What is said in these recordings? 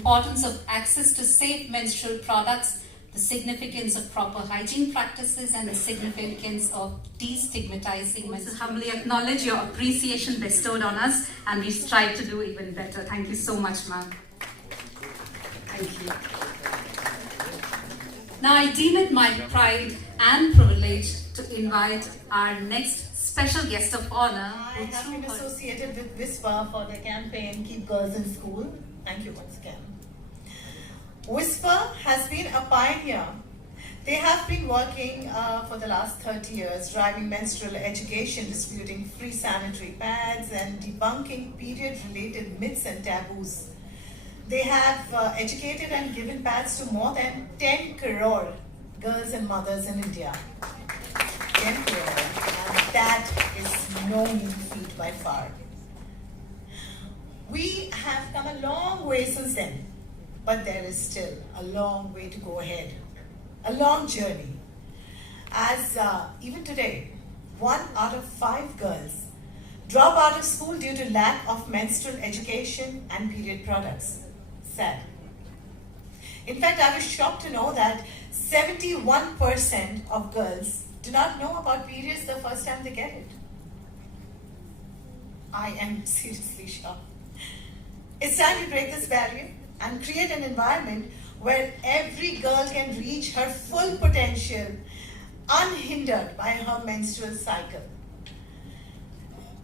importance of access to safe menstrual products, the significance of proper hygiene practices, and the significance of destigmatizing menstruation. Humbly acknowledge your appreciation bestowed on us, and we strive to do even better. Thank you so much, ma'am. Thank you. Now, I deem it my pride and privilege to invite our next special guest of honor. I have been associated with Whisper for the campaign Keep Girls in School. Thank you once again. Whisper has been a pioneer. They have been working for the last 30 years, driving menstrual education, distributing free sanitary pads, and debunking period-related myths and taboos. They have educated and given pads to more than 10 crore girls and mothers in India. 10 crore. And that is no mean feat by far. We have come a long way since then, but there is still a long way to go ahead. A long journey. As even today, 1 out of 5 girls drop out of school due to lack of menstrual education and period products. Sad. In fact, I was shocked to know that 71% of girls do not know about periods the first time they get it. I am seriously shocked. It's time to break this barrier and create an environment where every girl can reach her full potential unhindered by her menstrual cycle.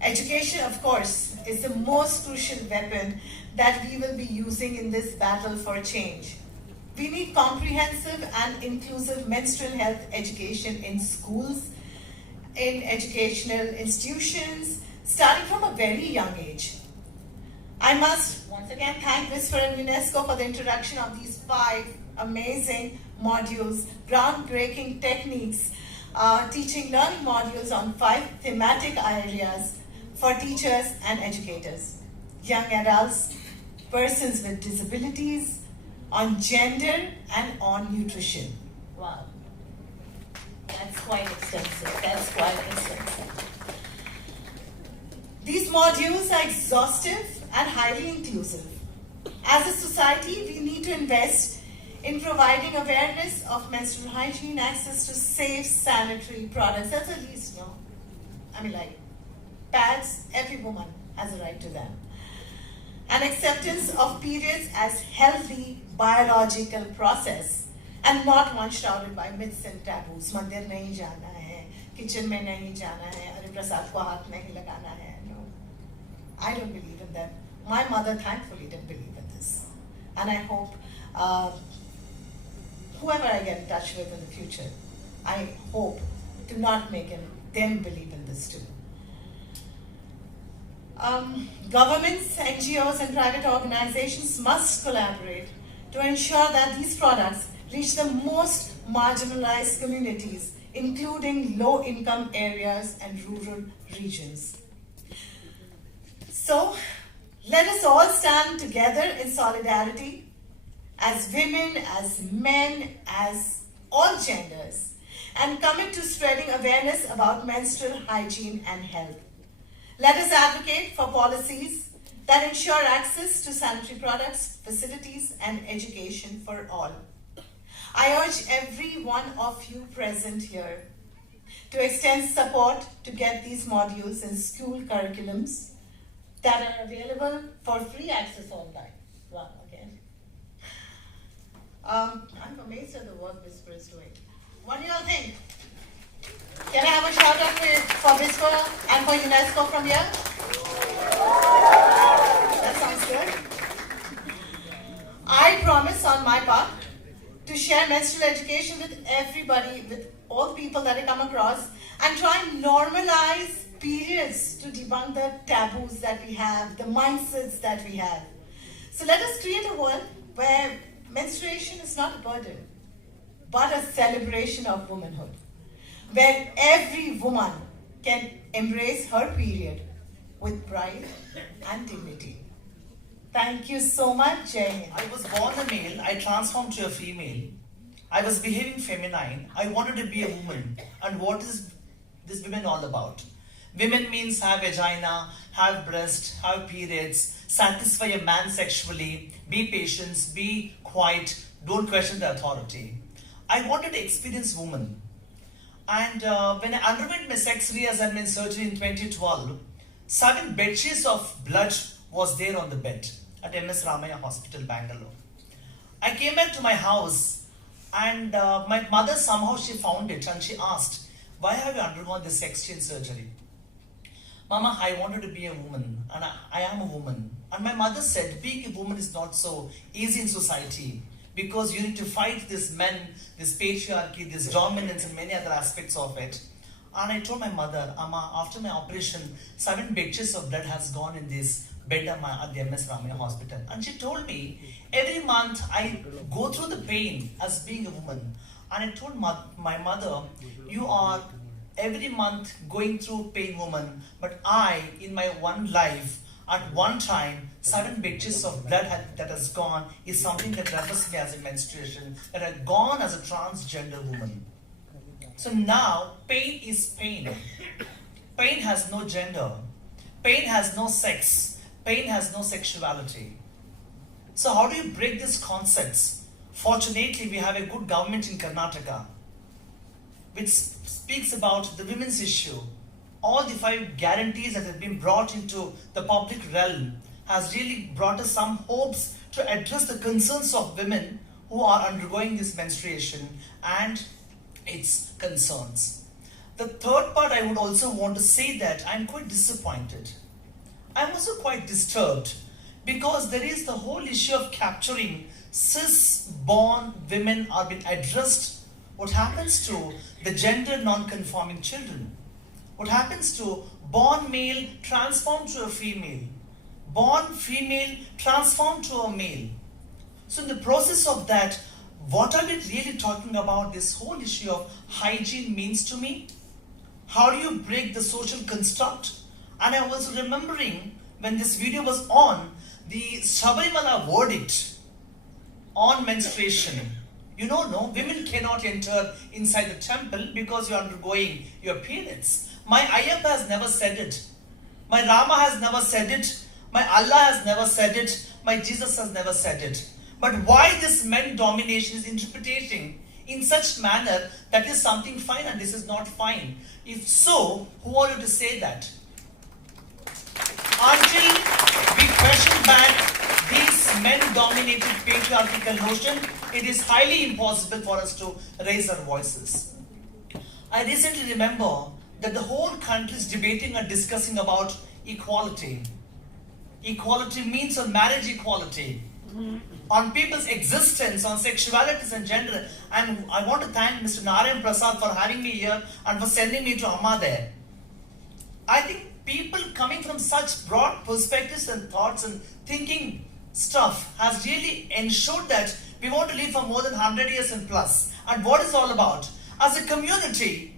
Education, of course, is the most crucial weapon that we will be using in this battle for change. We need comprehensive and inclusive menstrual health education in schools, in educational institutions, starting from a very young age. I must once again thank Whisper and UNESCO for the introduction of these 5 amazing modules, groundbreaking techniques, teaching learning modules on 5 thematic areas for teachers and educators, young adults, persons with disabilities, on gender and on nutrition. Wow. That's quite extensive. That's quite extensive. These modules are exhaustive and highly inclusive. As a society, we need to invest in providing awareness of menstrual hygiene, access to safe sanitary products. That's the least, no? I mean, like, pads, every woman has a right to them. And acceptance of periods as healthy biological process and not one shrouded by myths and taboos. Mandir nahi jana hai, kitchen mein nahi jana hai, aur prasad ko haath nahi lagana hai. No, I don't believe in them. My mother thankfully didn't believe in this. And I hope whoever I get in touch with in the future, I hope to not make them believe in this too. Governments, NGOs, and private organizations must collaborate to ensure that these products reach the most marginalized communities, including low-income areas and rural regions. So, let us all stand together in solidarity as women, as men, as all genders, and commit to spreading awareness about menstrual hygiene and health. Let us advocate for policies that ensure access to sanitary products, facilities, and education for all. I urge every one of you present here to extend support to get these modules in school curriculums that are available for free access online. Wow, okay. I'm amazed at the work Whisper is doing. What do you all think? Can I have a shout out for Whisper and for UNESCO from here? That sounds good. I promise on my part to share menstrual education with everybody, with all people that I come across, and try and normalize periods to debunk the taboos that we have, the mindsets that we have. So let us create a world where menstruation is not a burden, but a celebration of womanhood, where every woman can embrace her period with pride and dignity. Thank you so much, Jay. I was born a male, I transformed to a female. I was behaving feminine, I wanted to be a woman. And what is this women all about? Women means have vagina, have breast, have periods, satisfy a man sexually, be patient, be quiet, don't question the authority. I wanted to experience woman. And when I underwent my sex reassignment surgery in 2012, 7 bedsheets of blood was there on the bed at MS Ramaya Hospital, Bangalore. I came back to my house and my mother somehow she found it and she asked, why have you undergone this sex change surgery? Mama, I wanted to be a woman and I am a woman. And my mother said, being a woman is not so easy in society because you need to fight this men, this patriarchy, this dominance and many other aspects of it. And I told my mother, Amma, after my operation, 7 batches of blood has gone in this bed at the MS Ramaya Hospital. And she told me, every month I go through the pain as being a woman. And I told my mother, you are every month going through pain, woman, but I, in my one life, at one time, 7 batches of blood that has gone is something that refers me as a menstruation, that had gone as a transgender woman. So now, pain is pain. Pain has no gender. Pain has no sex. Pain has no sexuality. So how do you break these concepts? Fortunately, we have a good government in Karnataka, which speaks about the women's issue. All the 5 guarantees that have been brought into the public realm has really brought us some hopes to address the concerns of women who are undergoing this menstruation and its concerns. The third part, I would also want to say that I'm quite disappointed. I'm also quite disturbed because there is the whole issue of capturing cis-born women are being addressed. What happens to the gender non-conforming children? What happens to born male transformed to a female? Born female transformed to a male? So in the process of that, what are we really talking about this whole issue of hygiene means to me? How do you break the social construct? And I was remembering when this video was on, the ಷಣವನ verdict on menstruation. You know, no, women cannot enter inside the temple because you are undergoing your periods. My Ayyappa has never said it. My Rama has never said it. My Allah has never said it. My Jesus has never said it. But why this men domination is interpreting in such manner that is something fine and this is not fine? If so, who are you to say that? Until we question back this men-dominated patriarchal notion, it is highly impossible for us to raise our voices. I recently remember that the whole country is debating and discussing about equality. Equality means on marriage equality, on people's existence, on sexualities and gender. And I want to thank Mr. Narayan Prasad for having me here and for sending me to Amma there. I think people coming from such broad perspectives and thoughts and thinking stuff has really ensured that we want to live for more than 100 years and plus. And what is all about? As a community,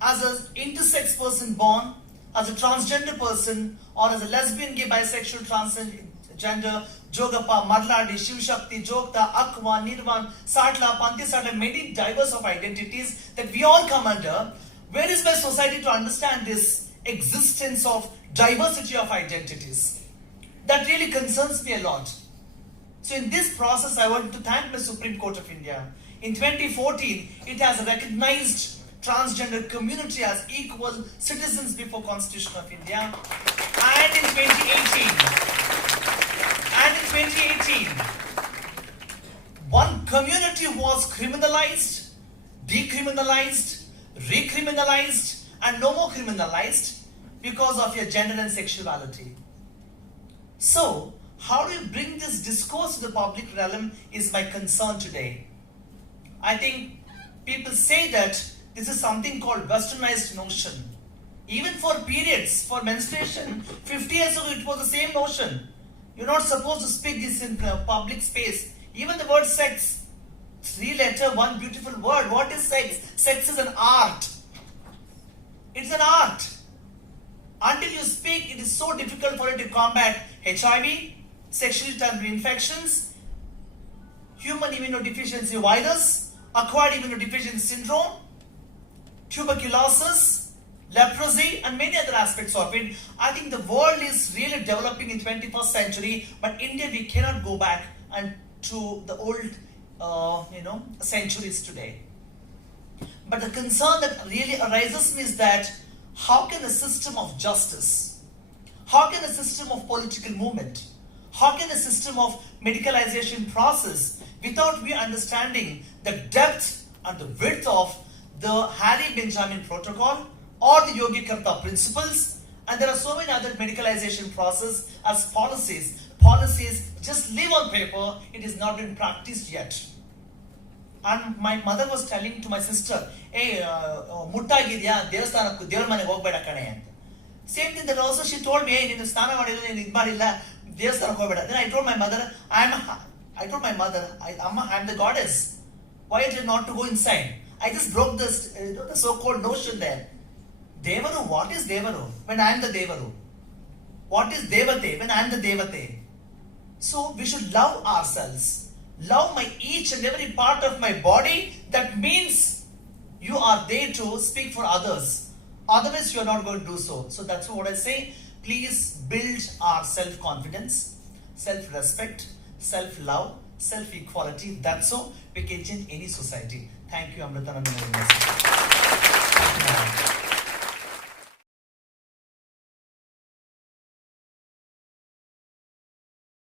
as an intersex person born, as a transgender person, or as a lesbian, gay, bisexual, transgender, Jogappa, Madladi, Shivshakti, Jogta, Akwa, Nirvan, Satla, Panti Satla, many diverse of identities that we all come under. Where is my society to understand this existence of diversity of identities? That really concerns me a lot. So in this process, I want to thank the Supreme Court of India. In 2014, it has recognized transgender community as equal citizens before Constitution of India. And in 2018, one community was criminalized, decriminalized, recriminalized, and no more criminalized because of your gender and sexuality. So, how do you bring this discourse to the public realm is my concern today. I think people say that this is something called westernized notion. Even for periods, for menstruation, 50 years ago it was the same notion. You're not supposed to speak this in public space. Even the word sex, 3-letter, one beautiful word. What is sex? Sex is an art. It's an art. Until you speak, it is so difficult for you to combat HIV, sexually transmitted infections, human immunodeficiency virus, acquired immunodeficiency syndrome, tuberculosis, leprosy, and many other aspects of it. I think the world is really developing in 21st century, but India, we cannot go back and to the old, centuries today. But the concern that really arises is that how can a system of justice, how can a system of political movement, how can a system of medicalization process, without we understanding the depth and the width of the Harry Benjamin protocol or the Yogi Karta principles, and there are so many other medicalization process as policies. Policies just live on paper, it is not been practiced yet. And my mother was telling to my sister, hey, muttagidya, devasthanakku devar manege hogbeda kane anta. Same thing that also she told me, hey, ninu snana madilla, ninu idu madilla, devasthanakku hogbeda. Then I told my mother, Amma, I am the goddess. Why is it not to go inside? I just broke this, the so-called notion there. Devaru, what is Devaru when I am the Devaru? What is Devate when I am the Devate? So we should love ourselves. Love my each and every part of my body. That means you are there to speak for others. Otherwise you are not going to do so. So that's what I say. Please build our self-confidence, self-respect, self-love, self-equality. That's so we can change any society. Thank you, Amrita.